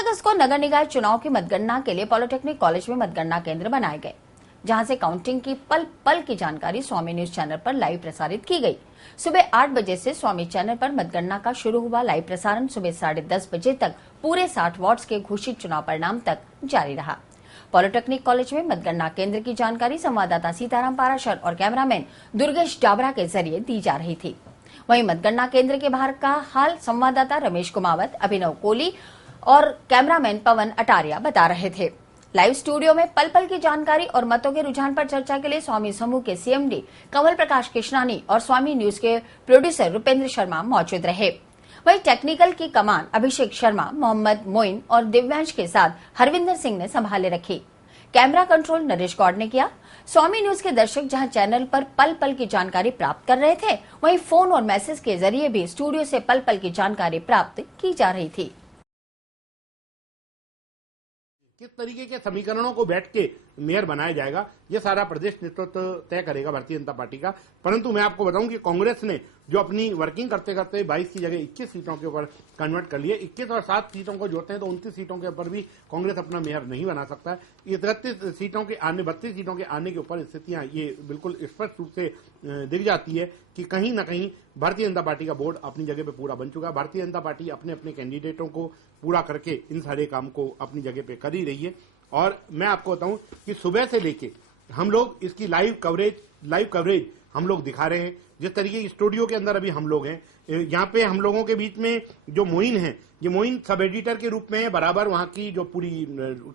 अगस्त को नगर निकाय चुनाव की मतगणना के लिए पॉलिटेक्निक कॉलेज में मतगणना केंद्र बनाए गए, जहां से काउंटिंग की पल पल की जानकारी स्वामी न्यूज चैनल पर लाइव प्रसारित की गई। सुबह 8 बजे से स्वामी चैनल पर मतगणना का शुरू हुआ लाइव प्रसारण सुबह 10:30 बजे तक पूरे 60 वार्ड्स के घोषित चुनाव परिणाम तक जारी रहा। पॉलिटेक्निक कॉलेज में मतगणना केंद्र की जानकारी संवाददाता सीताराम पाराशर और कैमरामैन दुर्गेश डाबरा के जरिए दी जा रही थी। वहीं मतगणना केंद्र के बाहर का हाल संवाददाता रमेश कुमावत, अभिनव कोहली और कैमरामैन पवन अटारिया बता रहे थे। लाइव स्टूडियो में पल पल की जानकारी और मतों के रुझान पर चर्चा के लिए स्वामी समूह के सीएमडी कमल प्रकाश कृष्णानी और स्वामी न्यूज के प्रोड्यूसर रुपेंद्र शर्मा मौजूद रहे। वहीं टेक्निकल की कमान अभिषेक शर्मा, मोहम्मद मोइन और दिव्यांश के साथ हरविंदर सिंह ने संभाले रखी। कैमरा कंट्रोल नरेश गौड़ ने किया। स्वामी न्यूज के दर्शक जहां चैनल पर पल पल की जानकारी प्राप्त कर रहे थे, वहीं फोन और मैसेज के जरिए भी स्टूडियो से पल पल की जानकारी प्राप्त की जा रही थी। किस तरीके के समीकरणों को बैठ के मेयर बनाया जाएगा, ये सारा प्रदेश नेतृत्व तय करेगा भारतीय जनता पार्टी का। परंतु मैं आपको बताऊं कि कांग्रेस ने जो अपनी वर्किंग करते करते 22 की जगह 21 सीटों के ऊपर कन्वर्ट कर लिया। 21 और 7 सीटों को जोड़ते हैं तो 29 सीटों के ऊपर भी कांग्रेस अपना मेयर नहीं बना सकता है। ये 32 सीटों के आने के ऊपर स्थितियां ये बिल्कुल स्पष्ट रूप से दिख जाती है कि कहीं ना कहीं भारतीय जनता पार्टी का बोर्ड अपनी जगह पे पूरा बन चुका है। भारतीय जनता पार्टी अपने अपने कैंडिडेटों को पूरा करके इन सारे काम को अपनी जगह पे कर ही रही है। और मैं आपको बताऊं कि सुबह से लेके हम लोग इसकी लाइव कवरेज हम लोग दिखा रहे हैं। जिस तरीके की स्टूडियो के अंदर अभी हम लोग हैं, यहाँ पे हम लोगों के बीच में जो मोइन है, ये मोइन सब एडिटर के रूप में बराबर वहां की जो पूरी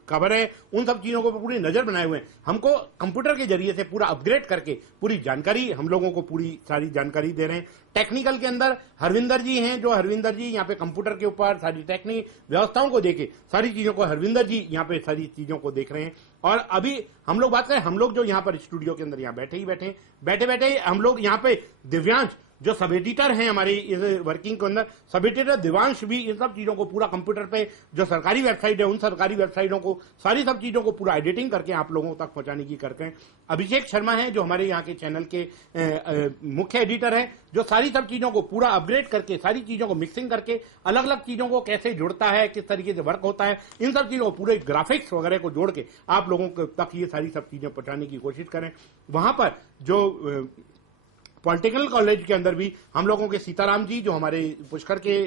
खबर है उन सब चीजों को पूरी नजर बनाए हुए हैं। हमको कंप्यूटर के जरिए से पूरा अपग्रेड करके पूरी जानकारी हम लोगों को पूरी सारी जानकारी दे रहे हैं। टेक्निकल के अंदर हरविंदर जी हैं, जो हरविंदर जी यहाँ पे कंप्यूटर के ऊपर सारी टेक्निक व्यवस्थाओं को देके सारी चीजों को हरविंदर जी यहाँ पे सारी चीजों को देख रहे हैं। और अभी हम लोग बात करें, हम लोग जो यहाँ पर स्टूडियो के अंदर यहाँ बैठे हम लोग यहाँ पे दिव्यांश जो सब एडिटर हैं हमारी इस वर्किंग के अंदर, सब एडिटर दिव्यांश भी इन सब चीजों को पूरा कंप्यूटर पे जो सरकारी वेबसाइट है उन सरकारी वेबसाइटों को सारी सब चीजों को पूरा एडिटिंग करके आप लोगों तक पहुंचाने की करते हैं। अभिषेक शर्मा है जो हमारे यहाँ के चैनल के मुख्य एडिटर है, जो सारी सब चीजों को पूरा अपग्रेड करके सारी चीजों को मिक्सिंग करके अलग अलग चीजों को कैसे जुड़ता है, किस तरीके से वर्क होता है, इन सब चीजों को पूरे ग्राफिक्स वगैरह को जोड़ के आप लोगों तक ये सारी सब चीजें पहुंचाने की कोशिश करें। वहां पर जो पॉलिटेक्निकल कॉलेज के अंदर भी हम लोगों के सीताराम जी जो हमारे पुष्कर के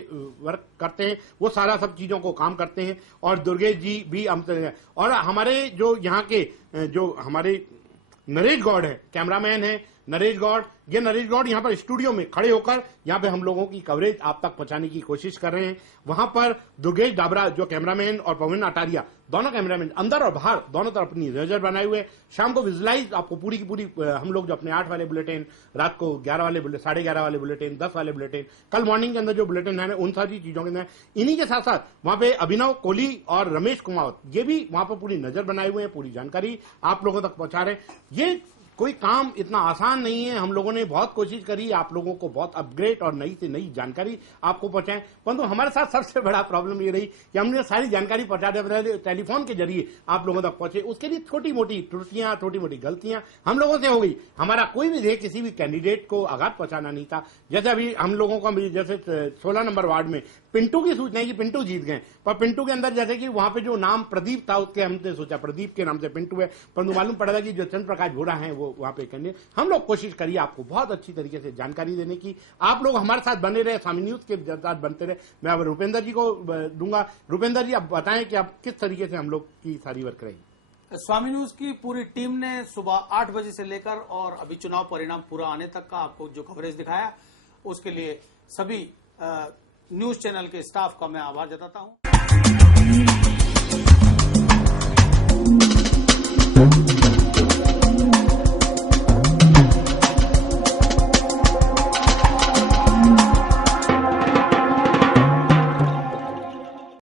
वर्क करते हैं वो सारा सब चीजों को काम करते हैं। और दुर्गेश जी भी और हमारे जो यहाँ के जो हमारे नरेश गौड़ है, कैमरामैन है नरेश गौड़, ये नरेश गौड़ यहाँ पर स्टूडियो में खड़े होकर यहाँ पे हम लोगों की कवरेज आप तक पहुंचाने की कोशिश कर रहे हैं। वहां पर दुर्गेश डाबरा जो कैमरामैन और पवन अटारिया दोनों कैमरामैन अंदर और बाहर दोनों तरफ अपनी नजर बनाए हुए। शाम को विजुलाइज आपको पूरी की पूरी हम लोग जो अपने 8 वाले बुलेटिन, रात को 11 वाले 11:30 वाले बुलेटिन, 10 वाले बुलेटिन, कल मॉर्निंग के अंदर जो बुलेटिन है उन सारी चीजों के अंदर इन्हीं के साथ साथ वहां पे अभिनव कोहली और रमेश कुमावत ये भी वहां पर पूरी नजर बनाए हुए हैं, पूरी जानकारी आप लोगों तक पहुंचा रहे हैं। ये कोई काम इतना आसान नहीं है। हम लोगों ने बहुत कोशिश करी आप लोगों को बहुत अपग्रेड और नई से नई जानकारी आपको पहुंचाएं, परंतु हमारे साथ सबसे बड़ा प्रॉब्लम ये रही कि हमने सारी जानकारी पहुंचाते टेलीफोन के जरिए आप लोगों तक पहुंचे, उसके लिए छोटी मोटी त्रुटियां, छोटी मोटी गलतियां हम लोगों से हो गई। हमारा कोई भी ध्येय किसी भी कैंडिडेट को आघात पहुंचाना नहीं था। जैसे अभी हम लोगों का जैसे 16 नंबर वार्ड में पिंटू की सूचना है कि पिंटू जीत गए, पर पिंटू के अंदर जैसे कि वहां पे जो नाम प्रदीप था उसके हमने सोचा प्रदीप के नाम से पिंटू है, परंतु मालूम पड़ा था कि जो चंद्र प्रकाश भोरा है वो वहां पे करने। हम लोग कोशिश करिए आपको बहुत अच्छी तरीके से जानकारी देने की। आप लोग हमारे साथ बने रहे, स्वामी न्यूज के साथ बनते रहे। मैं अब रुपेंद्र जी को दूंगा। रुपेंद्र जी आप बताएं कि आप किस तरीके से हम लोग की सारी वर्क रही। स्वामी न्यूज की पूरी टीम ने सुबह 8 बजे से लेकर और अभी चुनाव परिणाम पूरा आने तक का आपको जो कवरेज दिखाया, उसके लिए सभी न्यूज चैनल के स्टाफ का मैं आभार जताता हूं।